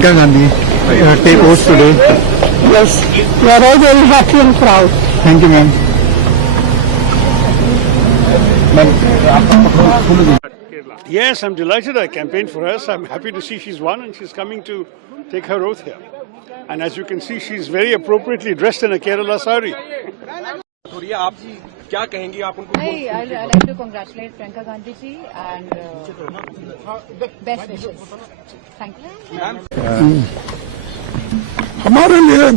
Gandhi take oath today. Yes, we are all very happy and proud. Thank you, ma'am. Yes, I'm delighted. I campaigned for her. So I'm happy to see she's won and she's coming to take her oath here. And as you can see, she's very appropriately dressed in a Kerala sari. आप क्या कहेंगी आप उनको? I'd like to congratulate Priyanka Gandhi ji and best wishes. Thank you. हमारे लिए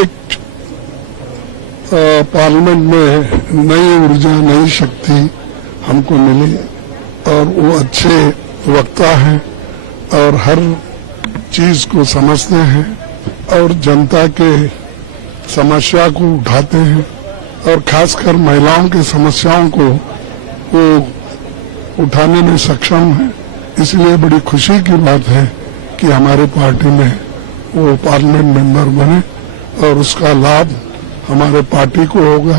एक parliament में नई ऊर्जा नई शक्ति हमको मिली और वो अच्छे वक्ता हैं और हर चीज को समझते हैं और जनता के समस्या को उठाते हैं और खासकर महिलाओं की समस्याओं को वो उठाने में सक्षम है। इसलिए बड़ी खुशी की बात है कि हमारे पार्टी में वो पार्लियामेंट मेंबर बने और उसका लाभ हमारे पार्टी को होगा,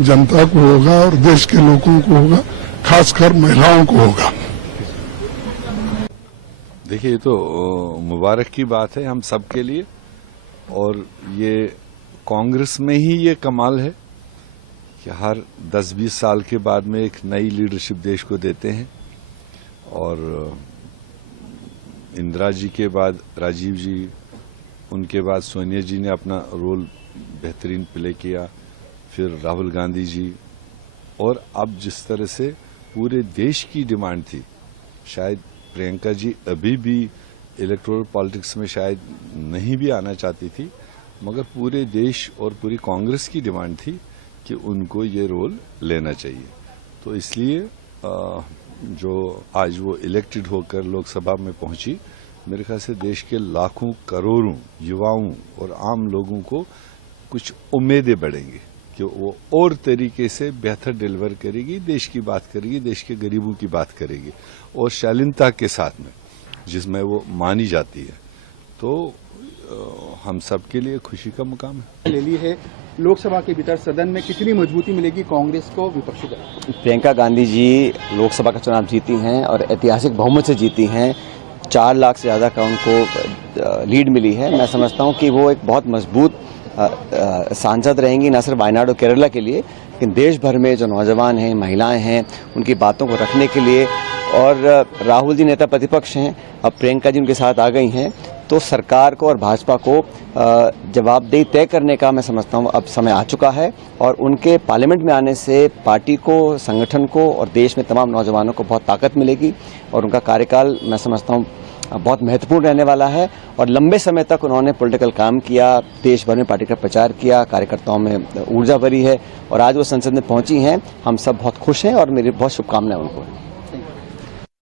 जनता को होगा और देश के लोगों को होगा, खासकर महिलाओं को होगा। देखिए, ये तो मुबारक की बात है हम सब के लिए और ये कांग्रेस में ही ये कमाल है कि हर 10-20 साल के बाद में एक नई लीडरशिप देश को देते हैं और इंदिरा जी के बाद राजीव जी, उनके बाद सोनिया जी ने अपना रोल बेहतरीन प्ले किया, फिर राहुल गांधी जी और अब जिस तरह से पूरे देश की डिमांड थी, शायद प्रियंका जी अभी भी इलेक्टोरल पॉलिटिक्स में शायद नहीं भी आना चाहती थी, मगर पूरे देश और पूरी कांग्रेस की डिमांड थी कि उनको ये रोल लेना चाहिए। तो इसलिए जो आज वो इलेक्टेड होकर लोकसभा में पहुंची, मेरे ख्याल से देश के लाखों करोड़ों युवाओं और आम लोगों को कुछ उम्मीदें बढ़ेंगी कि वो और तरीके से बेहतर डिलीवर करेगी, देश की बात करेगी, देश के गरीबों की बात करेगी और शालीनता के साथ में जिसमें वो मानी जाती है। तो हम सब के लिए खुशी का मुकाम है। ले ली है लोकसभा के भीतर सदन में कितनी मजबूती मिलेगी कांग्रेस को विपक्षी दल? प्रियंका गांधी जी लोकसभा का चुनाव जीती हैं और ऐतिहासिक बहुमत से जीती हैं। 4 लाख से ज्यादा का उनको लीड मिली है। मैं समझता हूं कि वो एक बहुत मजबूत सांसद रहेंगी, न सिर्फ वायनाड और केरला के लिए, लेकिन देश भर में जो नौजवान हैं, महिलाएं हैं, उनकी बातों को रखने के लिए। और राहुल जी नेता प्रतिपक्ष हैं, अब प्रियंका जी उनके साथ आ गई हैं, तो सरकार को और भाजपा को जवाबदेही तय करने का मैं समझता हूं अब समय आ चुका है और उनके पार्लियामेंट में आने से पार्टी को, संगठन को और देश में तमाम नौजवानों को बहुत ताकत मिलेगी और उनका कार्यकाल मैं समझता हूं बहुत महत्वपूर्ण रहने वाला है। और लंबे समय तक उन्होंने पॉलिटिकल काम किया, देश भर में पार्टी का प्रचार किया, कार्यकर्ताओं में ऊर्जा भरी है और आज वो संसद में पहुंची हैं। हम सब बहुत खुश हैं और मेरी बहुत शुभकामनाएं उनको।